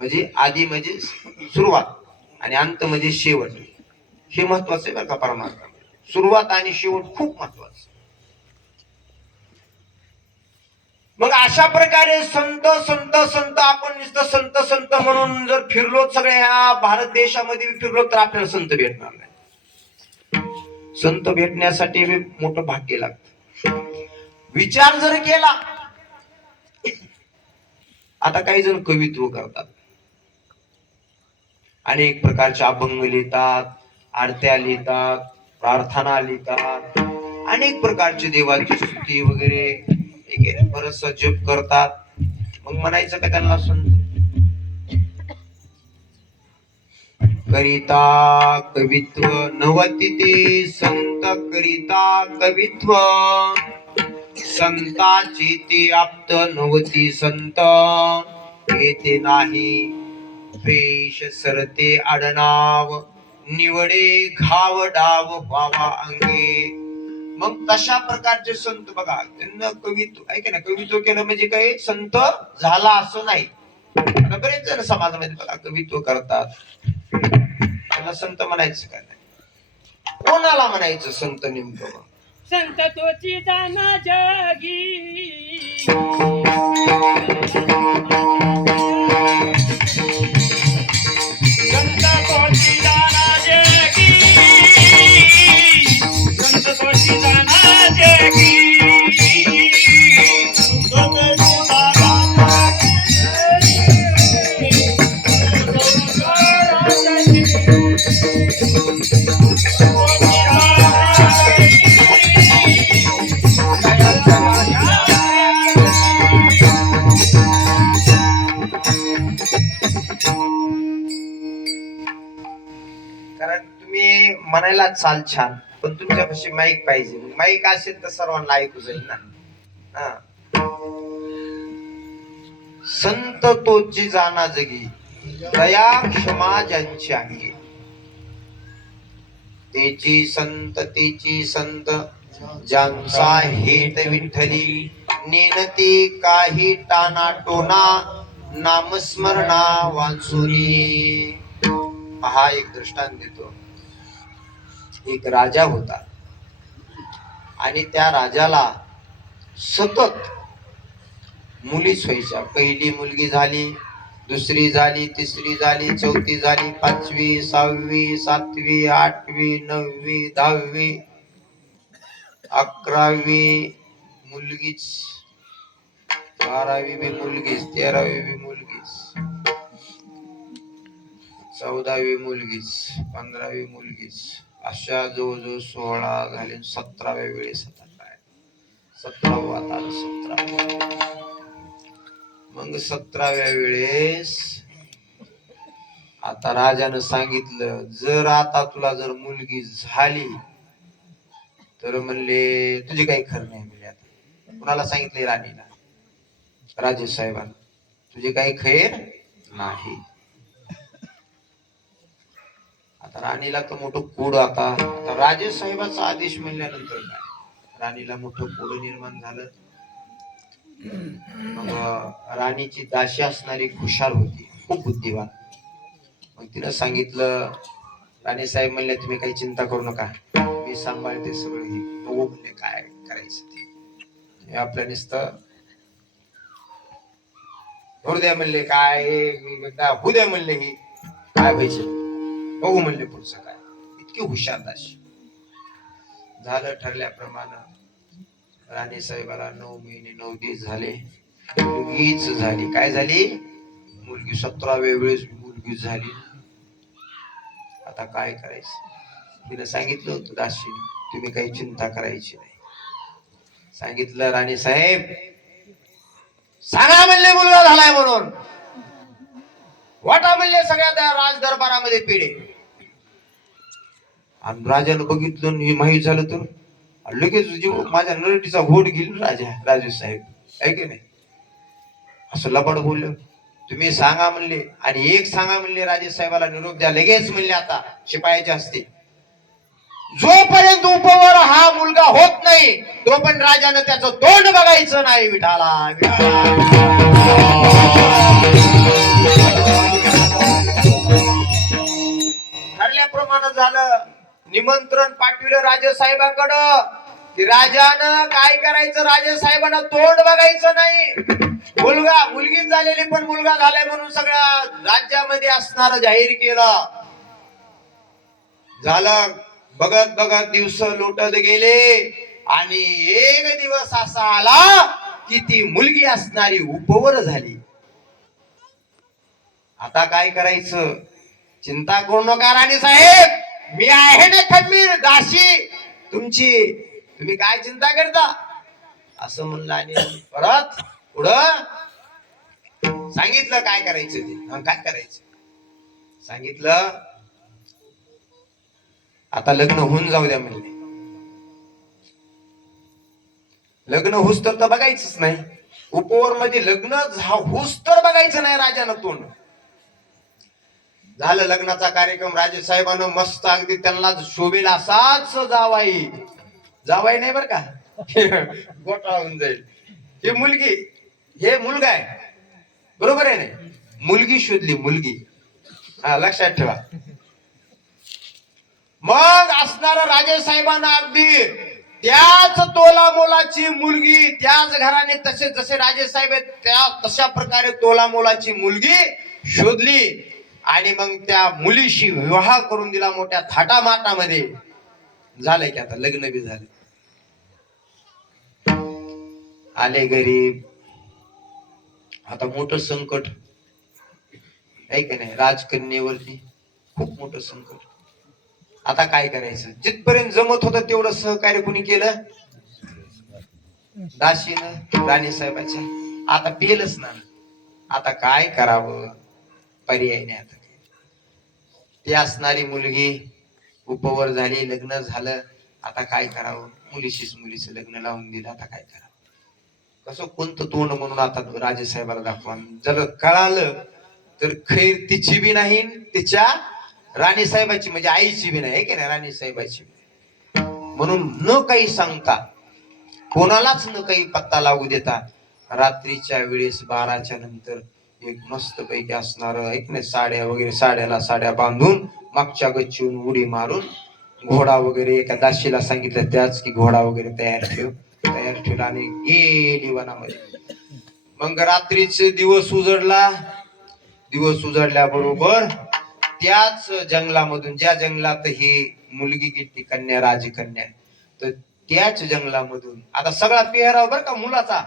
म्हणजे आधी म्हणजे सुरुवात आणि अंत म्हणजे शेवट. हे महत्वाचं आहे बरं का परमार्थ. सुरुवात आणि शेवट खूप महत्वाचं. मग अशा प्रकारे संत संत संत आपण नुसतं संत संत म्हणून जर फिरलो सगळ्या ह्या भारत देशामध्ये फिरलो तर आपल्याला संत भेटणार नाही. संत भेटण्यासाठी मोठं भाग्य लागतं. विचार जर केला, आता काही जण कवित्व करतात, अनेक प्रकारचे अभंग लिहितात, आरत्या लिहितात, प्रार्थना लिहितात, अनेक प्रकारचे देवाची स्तुती वगैरे बरस जप करतात. मग म्हणायचं का त्यांना संत? करिता कवित्व नवती ते संत करिता कवित्व, संताची ती आप्त नवती संत, येते नाही वेश सरते आडनाव, निवडे घाव डाव व्हावा अंगे. मग तशा प्रकारचे संत बघा, त्यांना कवित्व ऐका ना, कवित्व केलं म्हणजे काही संत झाला असं नाही. बरेच जण समाजामध्ये बघा कवित्व करतात, त्यांना संत म्हणायचं का नाही? कोणाला म्हणायचं संत नेमकं? संत तोची जाना जगी, संत तोची जाना जगी, संत तोची जाना जगी. कारण तुम्ही म्हणायला चाल छान, पण तुमच्यापाशी माईक पाहिजे. माईक असेल तर सर्वांना ऐकू जाईल ना. संत तोची जाना जगी, दया क्षमा ज्यांची अंगी, तेची संत ज्यांचा हेत विठ्ठली, नेनती काही टाना टोना, नामस्मरणा वांसुनी. हा एक दृष्टांत देतो. एक राजा होता आणि त्या राजाला सतत मुलीच व्हायच्या. पहिली मुलगी झाली, दुसरी झाली, तिसरी झाली, चौथी झाली, 5वी 6वी 7वी 8वी 9वी 10वी 11वी मुलगीच, 12वी बी मुलगीच, 13वी बी मुलगीच, 14वी मुलगीच, 15वी मुलगीच, अशा जवळजवळ 16 झाले. 17व्या वेळेस आता काय 17वां आता 17. मग 17व्या वेळेस आता राजानं सांगितलं, जर आता तुला जर मुलगी झाली तर म्हणले तुझे काही खरं नाही. म्हणले आता कुणाला सांगितले? राणीला, राजे साहेबांना, तुझे काही खैर नाही. आता राणीला तर मोठं कूड. आता राजे साहेबाचा आदेश म्हणल्यानंतर काय, राणीला मोठं कूड निर्माण झालं. मग राणीची दासी असणारी खुशाल होती, खूप बुद्धिवान. मग तिनं सांगितलं, राणे साहेब म्हणले तुम्ही काही चिंता करू नका, मी सांभाळते सगळं. हे बघू म्हणले काय करायचं ते आपल्या नुसतं हृदय म्हणले काय होऊ द्या म्हणले, हे काय व्हायचं बघू म्हणले पुढचं काय. इतकी हुशार दासी. झालं ठरल्याप्रमाणे राणे साहेबाला 9 महिने 9 दिवस झाले, मुलगीच झाली. काय झाली? मुलगी. 17व्या वेळेस मुलगी झाली. आता काय करायचं? तिने सांगितलं होतं दासीने, तुम्ही काही चिंता करायची नाही. सांगितलं, राणे साहेब सांगा म्हणले मुलगा झालाय म्हणून, वाटा म्हणले सगळ्या त्या राज दरबारामध्ये पेढे. आणि राजानं बघितलं, हे माहीत झालं तर लगेच जीव माझ्या नरटीचा घोट घेईल राजे साहेब, आहे की नाही? असं लबाड बोललं. तुम्ही सांगा म्हणले, आणि एक सांगा म्हणले राजे साहेबाला निरोप द्या लगेच म्हणले. आता शिपायाचे असते, जोपर्यंत उपवर हा मुलगा होत नाही तोपर्यंत राजानं त्याचं तोंड बघायचं नाही. विठाला निमंत्रण पाठविलं राजेसाहेबाकडं की राजानं काय करायचं, राजेसाहेबांना तोंड बघायचं नाही. मुलगी झालेली पण मुलगा झालाय म्हणून सगळ्या राज्यामध्ये असणार जाहीर केलं. झालं बघत बघत दिवस लोटत गेले आणि एक दिवस असा आला की ती मुलगी असणारी उपवर झाली. आता काय करायचं? चिंता करू नका राणी साहेब, मी आहे ना खंबीर दासी तुमची, तुम्ही काय चिंता करता असं म्हणलं. आणि परत पुढं सांगितलं काय करायचं ते. काय करायचं सांगितलं, आता लग्न होऊन जाऊ द्या म्हणले. लग्न होऊस तर बघायचंच नाही. उपवर मध्ये लग्न होऊस तर बघायचं नाही राजानं तोंड. झालं लग्नाचा कार्यक्रम. राजेसाहेबानं मस्त अगदी त्यांना शोभेल असाच जावाई नाही बर का, गोटा होऊन जाईल. हे मुलगी, हे मुलगा आहे बरोबर आहे ना. मुलगी शोधली, मुलगी. हा लक्षात ठेवा. मग असणारा राजेसाहेबांना अगदी त्याच तोला मोलाची मुलगी, त्याच घराने तसे जसे राजेसाहेब आहेत त्या तशा प्रकारे तोला मोलाची मुलगी शोधली आणि मग त्या मुलीशी विवाह करून दिला मोठ्या थाटामाटामध्ये. झालंय की आता लग्न बी झालं. आले गरीब. आता मोठं संकट आहे का नाही, राजकन्येवरती खूप मोठं संकट. आता काय करायचं? जिथपर्यंत जमत होतं तेवढं सहकार्य कुणी केलं? दासीनं, राणी साहेबाच्या. आता पेलच ना. आता काय करावं, पर्याय नाही. आता ती असणारी मुलगी उपवर झाली, लग्न झालं. आता काय करावं? मुलीचं लग्न लावून दिलं. आता काय करावं? कसं कोणतं तोंड म्हणून आता राजेसाहेबाला दाखवा. जर कळालं तर खैर तिची बी नाही, तिच्या राणी साहेबाची म्हणजे आईची बी नाही की नाही, राणी साहेबाची. म्हणून न काही सांगता, कोणालाच न काही पत्ता लागू देता, रात्रीच्या वेळेस 12च्या नंतर एक मस्त पैकी असणार एक नाही साड्या वगैरे, साड्या बांधून मागच्या गच्चीहून उडी मारून घोडा वगैरे, एका दाशीला सांगितलं त्याच की घोडा वगैरे तयार ठेवला आणि गेली वनामध्ये. मग रात्रीचे दिवस उजडल्याबरोबर त्याच जंगलामधून, ज्या जंगलात ही मुलगी गेली कन्या, राजकन्या, तर त्याच जंगलामधून आता सगळा पेहराव बर का मुलाचा,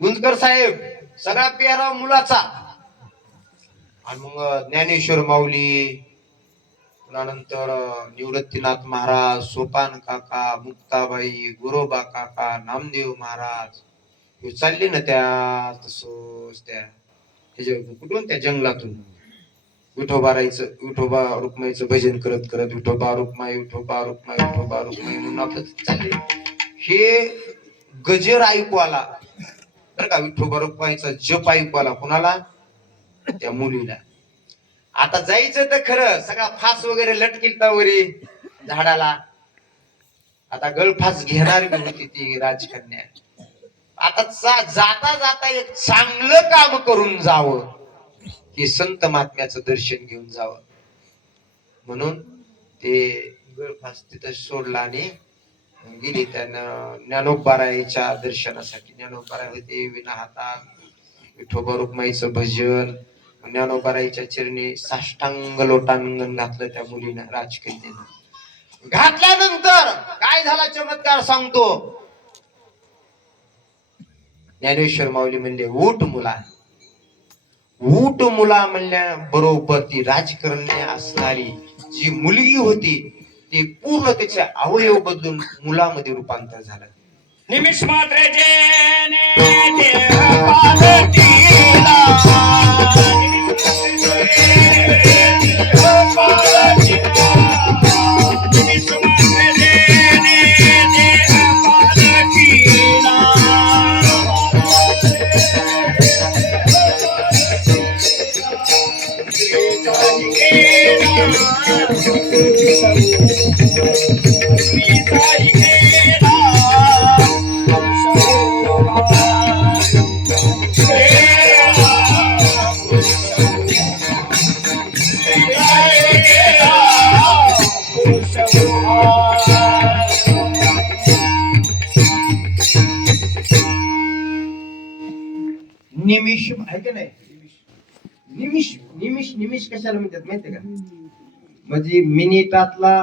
गुंजकर साहेब, सगळा पेहराव मुलाचा. आणि मग ज्ञानेश्वर माऊली, नंतर निवृत्तीनाथ महाराज, सोपान काका, मुक्ताबाई, गुरोबा काका, नामदेव महाराज हे चालले ना त्या तसंच त्या कुठून त्या जंगलातून विठोबा रुक्माईचं भजन करत करत विठोबा रुक्माई म्हणून आपलं चालले. हे गजर ऐकू आला बरं का, विठोबा रुक्माईचा जप ऐकू आला. कोणाला? त्या मुलीला. आता जायचं तर खरं, सगळा फास वगैरे लटकिलता वरी झाडाला. आता गळफास घेणार होती ती राजकन्या. आता जाता जाता एक चांगलं काम करून जावं, की संत महात्म्याचं दर्शन घेऊन जावं म्हणून ते गळफास तिथं सोडला आणि गेली त्यानं ज्ञानोबारायच्या दर्शनासाठी. ज्ञानोबाराय होते विना हातात, विठोबा रुक्माईचं भजन, ज्ञानोबारायच्या चरणी साष्टांग लोटांगण घातलं त्या मुलीनं, राजकन्येनं. घातल्यानंतर काय झाला चमत्कार सांगतो. ज्ञानेश्वर माऊली म्हणले, उठ मुला म्हणल्या बरोबर ती राजकन्या असणारी जी मुलगी होती ती पूर्ण त्याचे अवयव बदलून मुलामध्ये रूपांतर झालं. निमिष मात्र जेने देह पालटीला, निमिष मात्र जेने देह पालटीला. निमिष आहे का नाही, निमिष निमिष निमिष कशाला म्हणतात माहितीये का? म्हणजे मिनिटातला